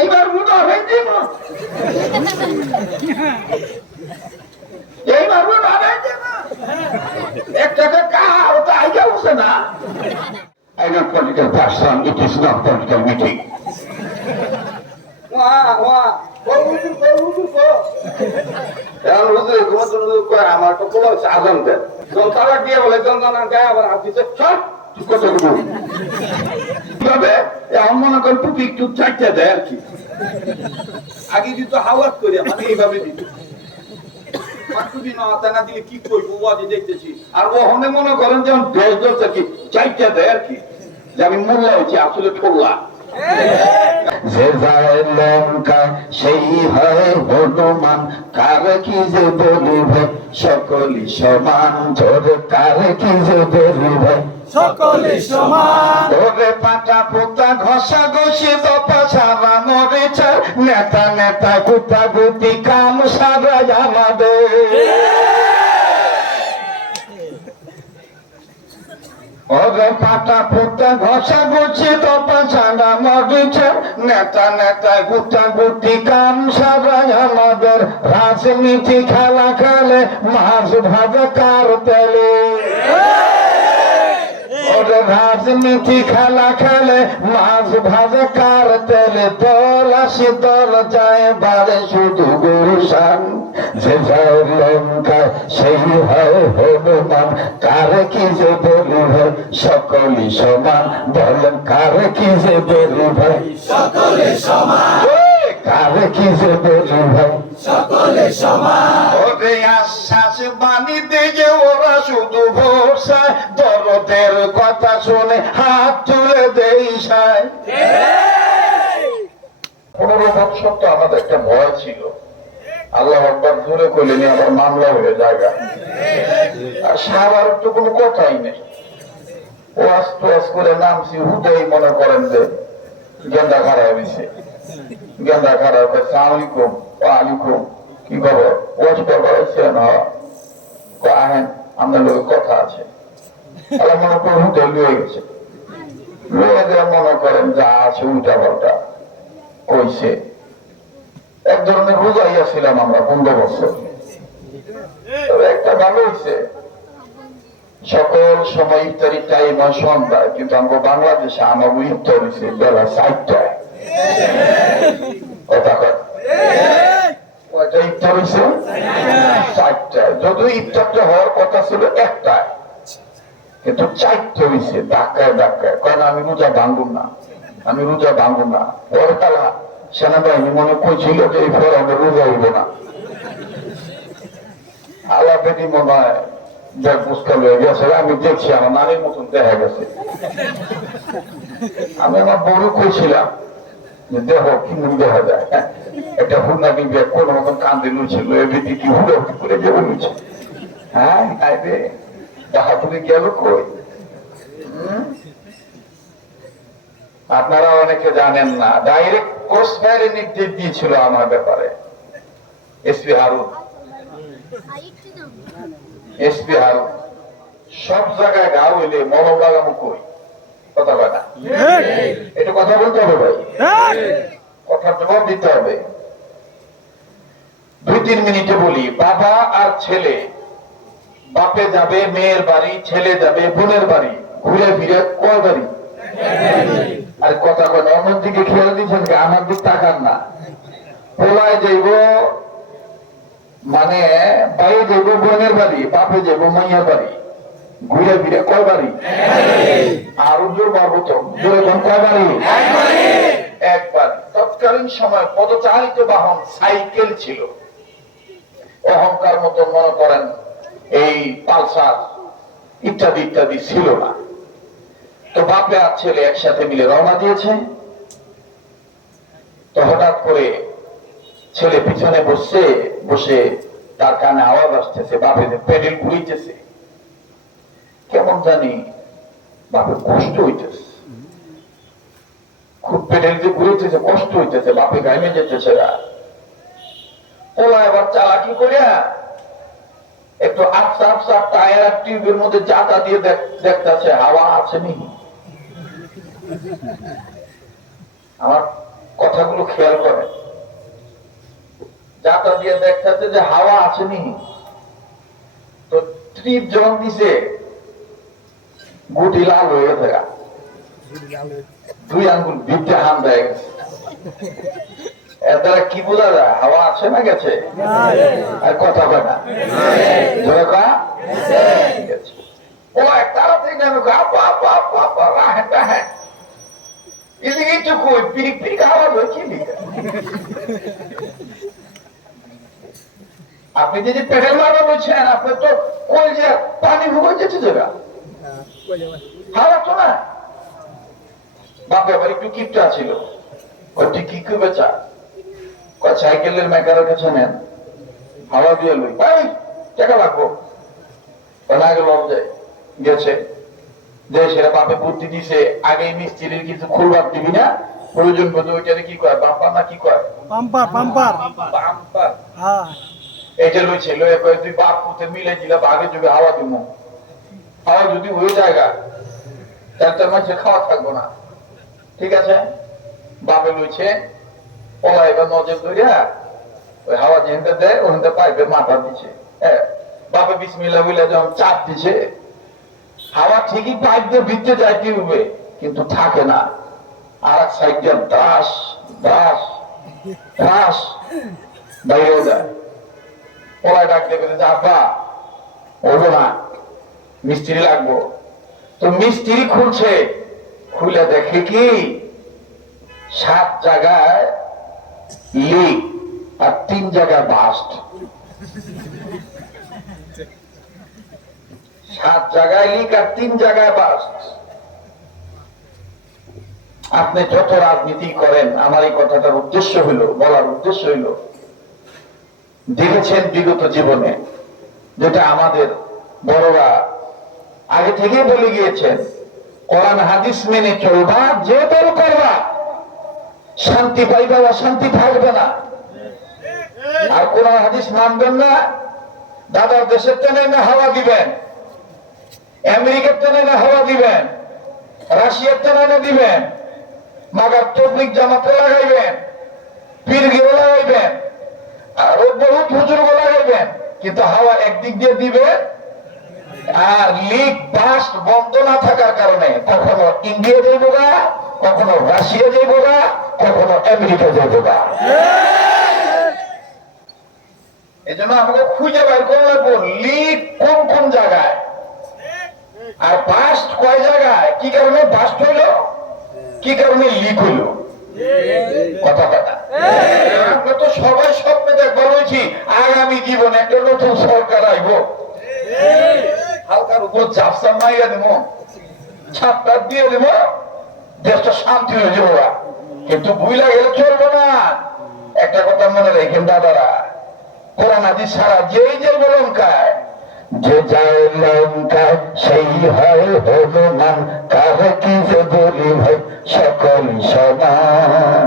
এইবার বুঝা হয়েছে না, এইবার বুঝা হয়েছে না, একটা কার তো আইডিয়া বসে না। I am not political person, it is not political meeting. আমার তো কোনো আজান দেন জনতা দিয়ে বলে জনতা দেয় আবার আসছে সব এমন মনে করেন টুপি একটু চারটা দেয় আর কি, আগে দিত হাওয়াত করে মানে এইভাবে দিত দিলে কি করবো আজ দেখতেছি। আর ও হনে মনে করেন যেমন বেশ ধরছে কি চারটা দেয় আর কি, যে আমি মোল্লা হয়েছি আসলে ঠোল্লা। যে যায় লঙ্কা সেই হয় হনুমান, কার কি যে বলিবে সকলি সমান, তোরে কার কি যে বলিবে সকলি সমান। ওরে পাটা পোতা ঘষা ঘষি দপা সারা মরেছে, নেতা নেতা গুতা গুতি কাম সারা আমাদের। ওরে পাটা পোতা ঘষা ঘষি দপা সারা মরেছে, নেতা নেতা গুতা গুতি কাম সারা আমাদের। রাজনীতি খেলা খেলে মাছ ভাবে কার তেলে, রাজনীতি খেলা খেলে মাছ ভাবে কার তেলে। দল আসি দল যায় বারে শুধু গুরুসান, যে যায় লঙ্কায় সেই হয় হনুমান, কার কি যে বলিবে সকলি সমান। বলেন কার কি যে বলিবে সকলি সমান, কার কি যে বলিবে সকলি সমান। ওরে আশ্বাস বাণীতে যে ওরা শুধু ভরসা, দরদের কথা শুনে হাত তুলে দেই সায়। 15 বছর তো আমাদের একটা ভয় ছিল, আল্লাহ একবার ধরে করলেন আবার মামলা হয়ে জায়গা, আর সাবার তো কোনো কথাই নেই। ও আস্তে আস্তে করে নামছি, হুদাই মনে করেন যে গেন্দা খারাপ হয়েছে, গেন্দা খারাপ হয়েছে। আলাইকুম ওয়ালাইকুম, কি খবর? ওয়াজ করবার হচ্ছেন? আহেন, আপনার লোকের কথা আছে। আল্লাহ মনে করেন হুদাই লয়ে গেছে, লয়ে গিয়ে মনে করেন যা আছে উল্টা পাল্টা কইছে। এক ধরনের রোজাইয়া ছিলাম আমরা 15 বছর। তবে একটা ভালো হয়েছে, সকল সময় ইফতারি টাইম হয় সন্ধ্যায়, কিন্তু আমরা বাংলাদেশে আমার ইফতার হয়েছে বেলা 4টায়। কথা কয় কয়টা ইফতার হয়েছে? 4টায়। যদিও ইফতারটা হওয়ার কথা ছিল 1টায়, কিন্তু 4টে হয়েছে ধাক্কায় ধাক্কায়। কারণ আমি রোজা ভাঙবো না, আমি রোজা ভাঙবো না। পরে তারা সেনাবাহিনী মনে কইছিল যে এই পর আমি রোজা হইব না। আল্লাহ বেদি মনে হয় দেখ মুস্কাল হয়ে গেছে। আমি দেখছি আমার নারীর মতন দেখা গেছে। আমি আমার বড় কইছিলাম যে দেহ কি মন দেখা যায়, একটা হুন্না বিবে কোন মতন কান্দে লুছিল, এবিটি কি হুড়ে হুড়ি করে যাবো লুছে। হ্যাঁ আইবে বাহাদুরি গেল কই? আপনারা অনেকে জানেন না, ডাইরেক্ট কোর্স ফায়ারে নির্দেশ দিয়েছিল আমার ব্যাপারে এসপি হারুন। এসপি হারুন সব জায়গায় গা হইলে মলম লাগানো কই, কথা বলে না। একটু কথা বলতে হবে ভাই, কথার জবাব দিতে হবে। 2-3 মিনিটে বলি। বাবা আর ছেলে, বাপে যাবে মেয়ের বাড়ি, ছেলে যাবে বোনের বাড়ি, ঘুরে ফিরে কয় বাড়ি? আর কথা কয় অন্য দিকে খেয়াল দিচ্ছেন, আমার দিক তাকান না। পোলায় যাইব মানে বাইরে যাইব বোনের বাড়ি, বাপে যাইব মাইয়ার বাড়ি, ঘুরে ফিরে কয় বাড়ি? আর উজোর পারবো তো এখন কয় বাড়ি? একবার। তৎকালীন সময় পদচালিত বাহন সাইকেল ছিল, অহংকার মতন মনে করেন এই পালসার ইত্যাদি ইত্যাদি ছিল না। তো বাপে আর ছেলে একসাথে মিলে রওনা দিয়েছে। তো হঠাৎ করে ছেলে পিছনে বসে বসে তার কানে আওয়াজ আসতেছে, বাপে পেডেল ঘুরিতেছে। কেমন জানি বাপে কষ্ট হইতেছে, খুব পেডেল দিয়ে ঘুরিতেছে, কষ্ট হইতেছে, বাপে গাইমে যেতেছে। ওলা এবার চালাকি করিয়া একটু আফসা আফসা টায়ার টিউবের মধ্যে জাতা দিয়ে দেখতেছে হাওয়া আছে নি। আমার কথাগুলো খেয়াল করেন। যাতা দিয়ে দেখতেছে যে হাওয়া আসেনি, তো ট্রিপ যখন দিছে গুটি লাল হয়ে গেছে, দুই আঙ্গুল ভিতরে হাম দেয় গেছে। এর দ্বারা কি বোঝা যায়? হাওয়া আছে না গেছে? আর কথা কয় না, ও তাড়াতাড়ি নামে আপনি যদি পেটের মারা বলছেন, আপনি তো কই যে পানি ভুগে যেতে যাবে, হাওয়া তো না। বাপে আবার একটু কিপটা ছিল, কি করবে চা, সাইকেলের মেকারের কাছে নেন, হাওয়া দিয়ে লই, ভাই টাকা লাগবো না গেল গেছে যে সেটা বাপে বুদ্ধি দিছে, আগে মিস্ত্রির কিছু খুলবার দিবি না, প্রয়োজন বোধ ওইটারে কি কয়, বাম্পার না কি কয়, পাম্পার পাম্পার বাম্পার, হ্যাঁ এইটা লইছে, লয়ে কয় তুই বাপ পুতে মিলে দিলা, আগে যদি হাওয়া দিব, হাওয়া যদি হয়ে জায়গা তাহলে তোর মানুষের খাওয়া থাকবো না, ঠিক আছে। বাপে লইছে, ওলা এবার নজর ধরিয়া ওই হাওয়া যেখানটা দেয় ওখানটা পাইপের মাথা দিচ্ছে, হ্যাঁ, বাপে বিসমিল্লাহ বলে যখন চাপ দিছে, হাওয়া ঠিকই পাইপ দিয়ে ভিতরে যাইতে হবে, কিন্তু থাকে না, আর এক সাইড দিয়ে দাস দাস দাস বাইরেও যায়। ওলাই ডাক দেখে যে আব্বা ওঠো না, মিস্ত্রি লাগবো। তো মিস্ত্রি খুলছে, খুলে দেখে কি 7 জায়গায় লিক আর 3 জায়গায় বাস্ট। 7 জায়গায় লিক আর 3 জায়গায় বাস্ট। আপনি যত রাজনীতি করেন, আমার এই কথাটার উদ্দেশ্য হইল, বলার উদ্দেশ্য হইল, দেখেছেন বিগত জীবনে যেটা আমাদের বড়রা আগে থেকে বলে গিয়েছেন, কোরআন হাদিস মেনে চলবা, যে দল করবা শান্তি পাইবা বা শান্তি থাকবে না। আর কোরআন হাদিস মানবেন না, দাদার দেশের টেনে না হাওয়া দিবেন, আমেরিকার টেনে না হাওয়া দিবেন, রাশিয়ার টেনে না দিবেন, মাগার তবলিগ জামাতে লাগাইবেন, পীরগিরো লাগাইবেন, আর বহুত হুজুরও লাগাইবেন, কিন্তু হাওয়া একদিক দিয়ে দিবে। আর লিক বাস্ট বন্ধ না থাকার কারণে কখনো ইন্ডিয়া যাইব না, কখনো রাশিয়া যাইব না, কখনো আমেরিকা যাইব না। এই জন্য আমাকে খুঁজে বের করে লাগবো লিক কোন কোন জায়গায় আর বাস্ট কয় জায়গায়, কি কারণে বাস্ট হইলো, কি কারণে লিক হইলো, কথা কথা। আমরা তো সবাই স্বপ্নে দেখবার হয়েছি আগামী জীবনে একটা নতুন সরকার আইব, হালকার উপর চাপসা মাইয়া দেব, ছাপটা দিয়ে দেব, দেশটা শান্তি হয়ে যাবো। কিন্তু বুঝলা গেলে চলবো না। একটা কথা মনে রেখেন দাদারা, কোরআন হাদিস ছাড়া যেই যে লঙ্কায়, যে যায় লঙ্কায় সেই হয় হনুমান, কারে কি যে বলি ভাই সকল সমান।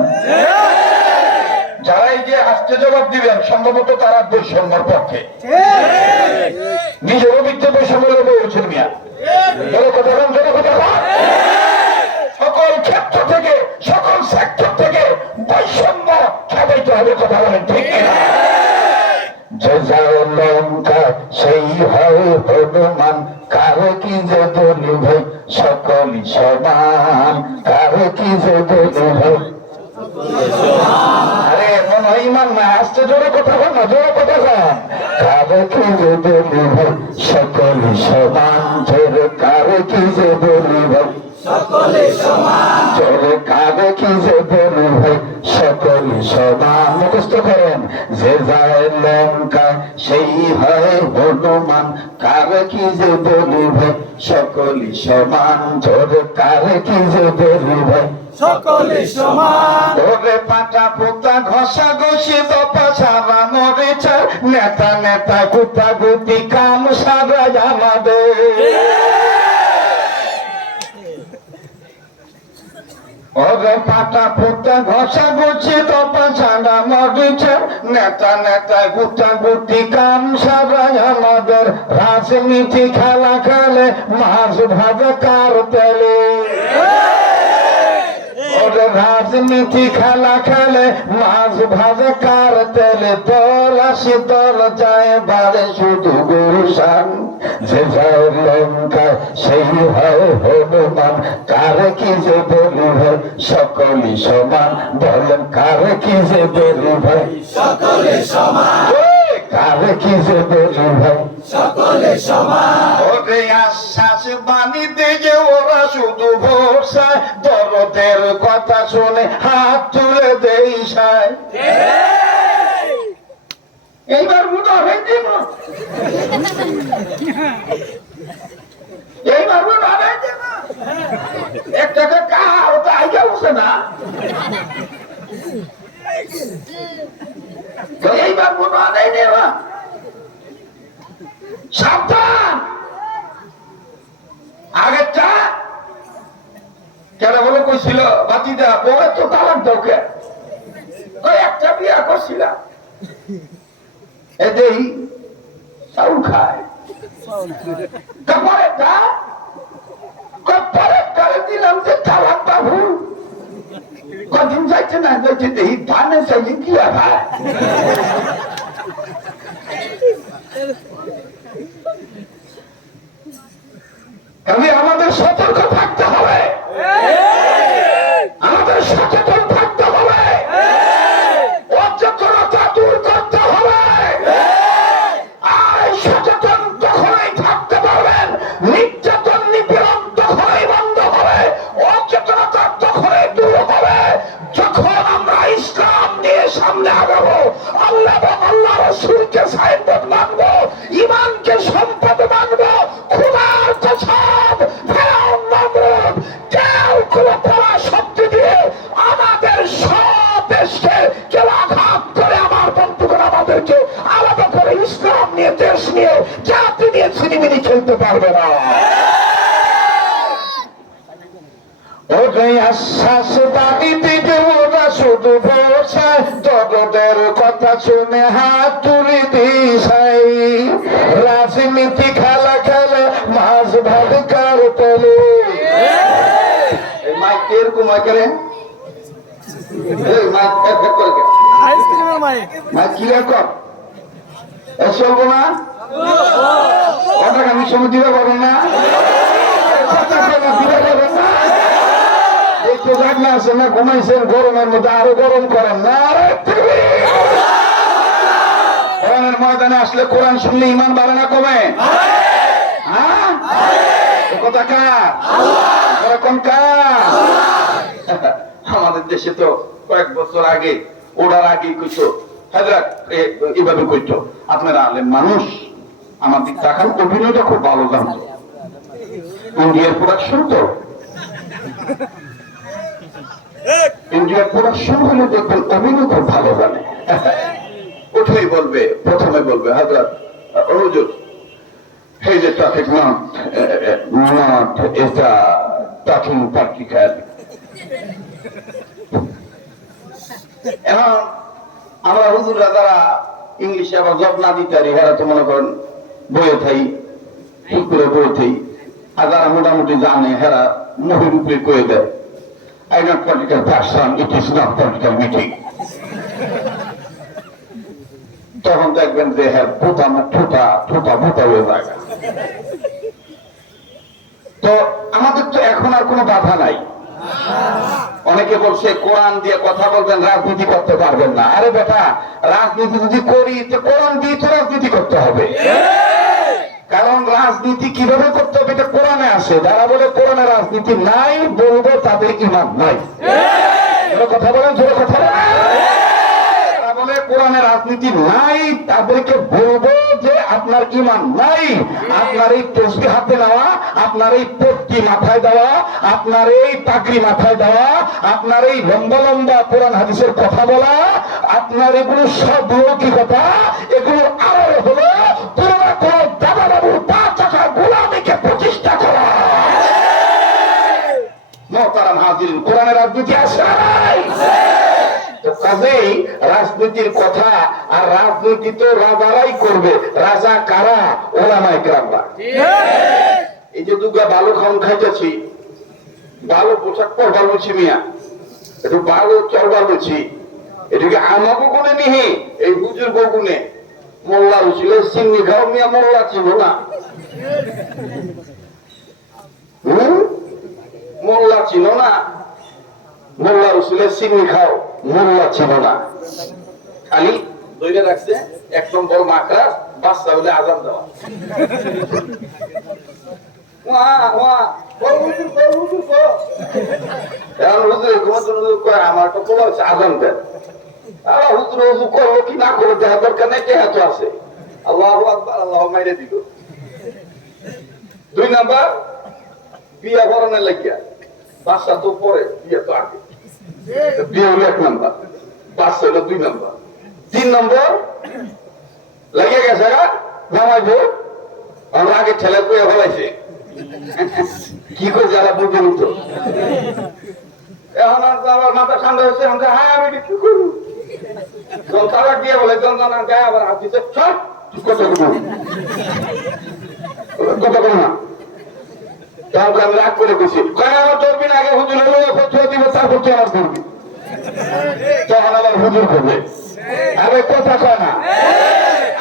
যারাই যে আসতে জবাব দিবেন সম্ভবত তারা বৈষম্যের পক্ষে, নিজেরও মিথ্যে বৈষম্য বলছেন মিয়া, কথা সকল ক্ষেত্র থেকে, সকল সেক্টর থেকে বৈষম্য ছাড়াইতে হবে, কথা বলেন ঠিক কিনা? যে যায় লঙ্কা সেই হয় হনুমান, কারে কি যে বলি ভাই সকলই সমান, কারে কি যে বলি ভাই। আরে মনে হয় ইমান না, আসতে জোরে কথা বল না, জোরে কথা বল। কারে কি যে বলি ভাই সকলই সমান, জোরে কারে কি যে বলি ভাই সকলে সমান, জোরে কারে কি যে বলি ভাই সকলে সমান। মুখস্থ করেন, যে যায় লঙ্কা সেই হয় হনুমান, কারে কি যে বলি ভাই সকলে সমান, জোরে কারে কি যে বলি ভাই সকলে সমান। ওরে পাটা পোতা ঘষা ঘষি দপা সারা মরে চার, নেতা নেতা গুতা গুতি কাম সারা আমাদের। ওরে পাটা পোতা ঘষা ঘষি দপা সারা মরে চার, নেতা নেতা গুতা গুতি কাম সারা আমাদের। রাজনীতি খেলা খেলে মাছ ভাজা কার তেলে। রাজনীতি খেলা খেলে মাছ ভাজা কার তেলে দল আসে দল যায় বারে শুধু গুলশান যে যায় লঙ্কায় সেই হয় হনুমান কারে কি যে বলি ভাই সকলই সমান বলেন কারে কি যে বলি ভাই সকলে সমান কারে কি যে বলি ভাই সকলে সমান ওরে আশ্বাস বাণীতে যে ওরা শুধু ভরসায় দরদের কথা শুনে হাত তুলে দেই সায় এইবার বুঝা হয়েছে না এইবার বুঝা হয়েছে না একটা কার ওটা আইয়া উঠছে না এইবার বুঝা নেই না সাবধান আগেরটা কেন বলে কইছিল বাতিদা পরে তো তালাক দাও কে একটা বিয়া করছিলাম এদেই চাউল খায় পরে দিলাম যে তালাক বাবু কদিন যাইছে না যাইছে দেখি ধানে চাইলে কি খায় আমাদের সতর্ক থাকতে হবে আমাদের সচেতন থাকতে হবে অচেতনতা দূর করতে হবে আর সচেতন তখনই থাকতে পারবেন নির্যাতন নিপীড়ন তখনই বন্ধ হবে অচেতনতা তখনই দূর হবে যখন আমরা ইসলাম নিয়ে সামনে আগাবো আল্লাহ এবং আল্লাহ রাসূলকে সাইনবোর্ড মানবো ইমানকে সম্পদ মানবো খোদার কসম ফেরাউন নমরুদ কেউ কোনো পড়া শক্তি দিয়ে আমাদের সব দেশকে কেউ আঘাত করে আমার বন্ধুগণ আমাদেরকে আলাদা করে ইসলাম নিয়ে দেশ নিয়ে জাতি নিয়ে ছিনিমিনি খেলতে পারবে না ওরে আশ্বাস দাবিতে যে ওরা শুধু বসায় জগতের কথা শুনে হাত তুলে দিশাই রাজনীতি খেলা খেলে মাছ ভাত কার তোলে মাইক এরকম করে মাইক কি রকম চলবো না আমি সময় দিতে পারবো না দিতে পারবেন না আছে না ঘুমাইছেন গরমের মধ্যে আরো গরম করেন না কোরআনের ময়দানে আসলে কোরআন শুনলে ইমান বাড়ে না কমে কথা আমাদের দেশে তো কয়েক বছর আগে ওড়ার আগে কইতো হাজরাত এভাবে কইতো আপনারা আলেম মানুষ আমার দিক তাকান অভিনয়টা খুব ভালো জানতো ইন্ডিয়ার প্রোডাকশন তো ইন্ডিয়ার প্রোডাকশন হলে দেখবেন অভিনয় খুব ভালো জানে ওঠেই বলবে প্রথমে বলবে হাজরাত হুজুর এই যে ট্রাফিক নট এটা টকিং প্র্যাকটিক্যাল এখন আমরা হুজুররা যারা ইংলিশে আবার জব না দিতে পারি এরা তো মনে করেন বইয়ে থাই ঠিক করে বইয়ে থাই আর যারা মোটামুটি জানে হেরা মুখের উপরে কয়ে দেয় I not political person, it is not political meeting. তখন দেখবেন যে হ্যাঁ ঠোঁটা হয়ে যায় তো আমাদের তো এখন আর কোনো বাধা নাই অনেকে বলছে কোরআন দিয়ে কথা বলবেন রাজনীতি করতে পারবেন না আরে বেটা রাজনীতি যদি করি তো কোরআন দিয়ে তো রাজনীতি করতে হবে কারণ রাজনীতি কিভাবে করতে হবে এটা কোরআনে আসে যারা বলে কোরআনে রাজনীতি নাই বলবো তাদের ইমান নাই কথা বলেন জোরে কথা বলেন যারা বলে কোরআনে রাজনীতি নাই তাদেরকে বলবো যে আপনার ইমান নাই আপনার এই তসবিহ হাতে নেওয়া আপনার এই পট্টি মাথায় দেওয়া আপনার এই পাগড়ি মাথায় দেওয়া আপনার এই লম্বা লম্বা কোরআন হাদিসের কথা বলা আপনার এগুলো সব লৌকিকতা এগুলো আরো হলো কোরআন দাদা বাবুর পা চাকা গোলামীকে প্রতিষ্ঠা করা মোহতারাম হাজিরিন কোরআনের রাজনীতি আছে নাই কাজেই রাজনীতির কথা আর রাজনীতি তো রাজারাই করবে রাজা কারা ওলামায়ে কেরামরা এই যে দুগা ভালো খাওন খাইতেছি ভালো পোশাক পরবার বলছি মিয়া একটু ভালো চলবার বলছি, এটাকে আমাকে গুনে নিহি, এই বুজুর্গ গুনে। মোল্লা ছিল সিন্নি খাও, মিয়া মোল্লা ছিল না। মোল্লা ছিল না, মোল্লা রসুলের সিন্নি খাও, মোল্লা ছিল না। খালি ধরে রাখছে 1 নম্বর মাকড়া, বাচ্চা হলে আজান দেওয়া। আমার তো বলা হচ্ছে আজান দেন। হুজুর হুজুর করলো কি না করে দেখা দরকার নেই, টেহা তো আছে। আল্লাহু আকবার, আল্লাহ মাইরে দিল। 2 নাম্বার বিয়া বরণের লাগিয়া, বাচ্চা তো পরে, বিয়া তো আগে। বিয়ে হলো 1 নাম্বার, বাচ্চা হলো 2 নাম্বার। 3 নম্বর লাগিয়ে গেছে জামাইবো, আমরা আগে ঠেলা করে ফেলাইছে। কি করে যারা বুঝবেন তো, এখন আমার মাথা ঠান্ডা হচ্ছে, আমাকে হ্যাঁ আমি কি করবো, তালাক দিয়ে বলে যন্ত্রণা গায়ে আবার হাত দিচ্ছে, সব কথা বলো না। তারপরে আমি রাগ করে গেছি, আমার ধরবি না, আগে হুজুর হলো ফতুয়া দিবে, তারপর তুই আমার করবি। তখন আবার হুজুর করবে, আরে কথা কয় না।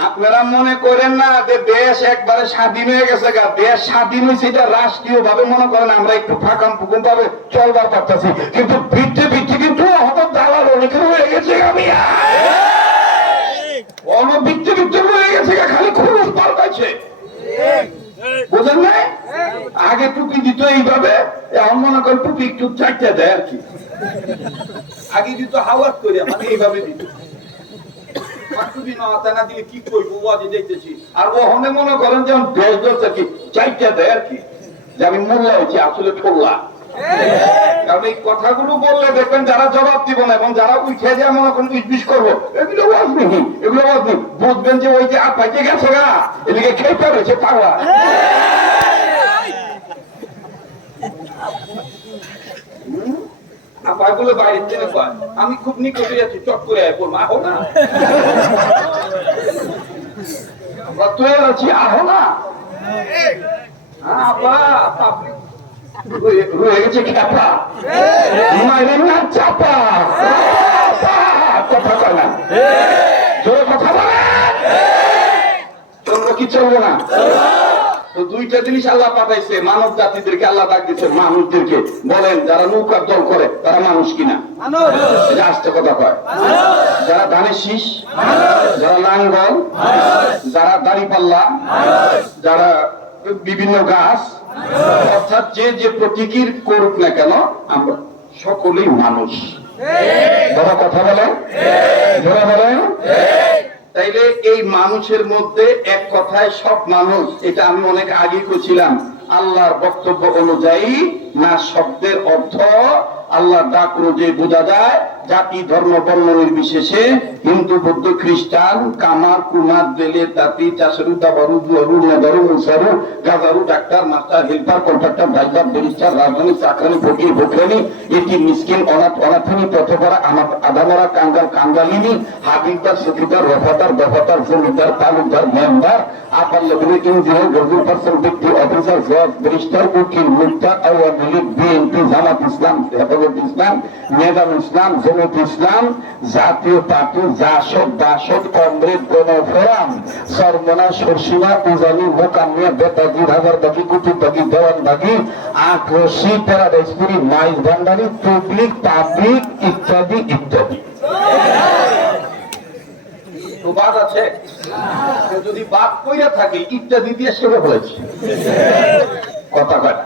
আপনারা মনে করেন না যে দেশ একবারে স্বাধীন হয়ে গেছে, দেশ স্বাধীন হয়েছে এটা রাষ্ট্রীয় ভাবে মনে করেন আমরা একটু ফাঁকাম ফুকুম ভাবে চলবার পারতেছি, কিন্তু ভিত্তি ভিত্তি কিন্তু হঠাৎ দালাল অনেকে হয়ে গেছে। আমি ভিত্তি ভিত্তি হয়ে গেছে, খালি খরচ পাল্টাইছে, বুঝেন নাই? আগে টুপি দিত এইভাবে, এখন মনে করেন টুপি একটু চারটা দেয় আর কি। আগে দিত হাওয়াত করে, মানে এইভাবে দিত। কি করবো, আর ওখানে মনে করেন যে দেশ দশটা কি চারটা দেয় আর কি, যে আমি মোল্লা হয়েছি, আসলে ঠোল্লা। কারণ এই কথাগুলো বললে দেখবেন যারা জবাব দিব না, এবং যারা উঠে যায় মনে করেন উইশ করবো, এগুলো ওয়াজনি, এগুলো ওয়াজনি, বুঝবেন যে ওই যে আপাইতে গেছে গা, এদিকে খেতে রয়েছে পাওয়া। আপাগুলো বাইরের থেকে কয়, আমি খুব নিকটে আছি, চট করে পড়বো, আহো না, আমরা তো আছি, আহো না। আপা রয়ে গেছে খেপা, মায়ের না চাপা, কথা কয় না, জোরে কথা বলে, চলবো কি চলবো না? তো 2টা জিনিস আল্লাহ পাঠাইছে মানব জাতিদেরকে, আল্লাহ ডাক দিচ্ছে মানুষদেরকে। বলেন যারা নৌকার দল করে তারা মানুষ কিনা? আস্তে কথা কয়। যারা ধানের শীষ, যারা লাঙ্গল, যারা দাড়িপাল্লা, যারা বিভিন্ন গাছ, অর্থাৎ যে যে প্রতীকীর করুক না কেন, আমরা সকলেই মানুষ। বাবা কথা বলেন, যারা বলেন, তাইলে এই মানুষের মধ্যে এক কথায় সব মানুষ, এটা আমি অনেক আগে করছিলাম। আল্লাহর বক্তব্য অনুযায়ী না শব্দের অর্থ আল্লাহর ডাক অনুযায়ী বোঝা যায়, জাতি ধর্ম বর্ণ নির্বিশেষে, হিন্দু বৌদ্ধ খ্রিস্টান, কামার কুমার জেলে তাঁতি চাষরু দাবারু জুয়ারু নেদারু মুসারু গাজারু doctor master helper contractor driver barrister রাজধানী চাকরানি ফকির ভোকরানি এটি মিসকিন অনাথ অনাথিনী পথভরা আধামরা কাঙ্গাল কাঙ্গালিনী হাবিলদার সুফিদার রফাদার দফাদার জমিদার তালুকদার মেম্বার আপার লেভেলের ইঞ্জিনিয়ার গজল পার্সন ব্যক্তি অফিসার জজ ব্যারিস্টার উকিল মুক্তার আওয়ামী লীগ বিএনপি জামাত ইসলাম হেফাজত ইসলাম মেদান ইসলাম জমিয়ত ইসলাম জাতীয় পার্টি জাসদ বাসদ কংগ্রেস গণফোরাম সরমনা সরসিনা উজানি মোকামিয়া বেতাজি হাজারবাগি কুতুববাগি দেওয়ানবাগি আক্রোশী প্যারাডাইসপুরি মাইজ ভান্ডারি পাবলিক পাবলিক ইত্যাদি ইত্যাদি। তো বাদ আছে, যদি বাদ কইরা থাকে ইত্যাদি দিয়ে সেবা বলেছে কথা কথা।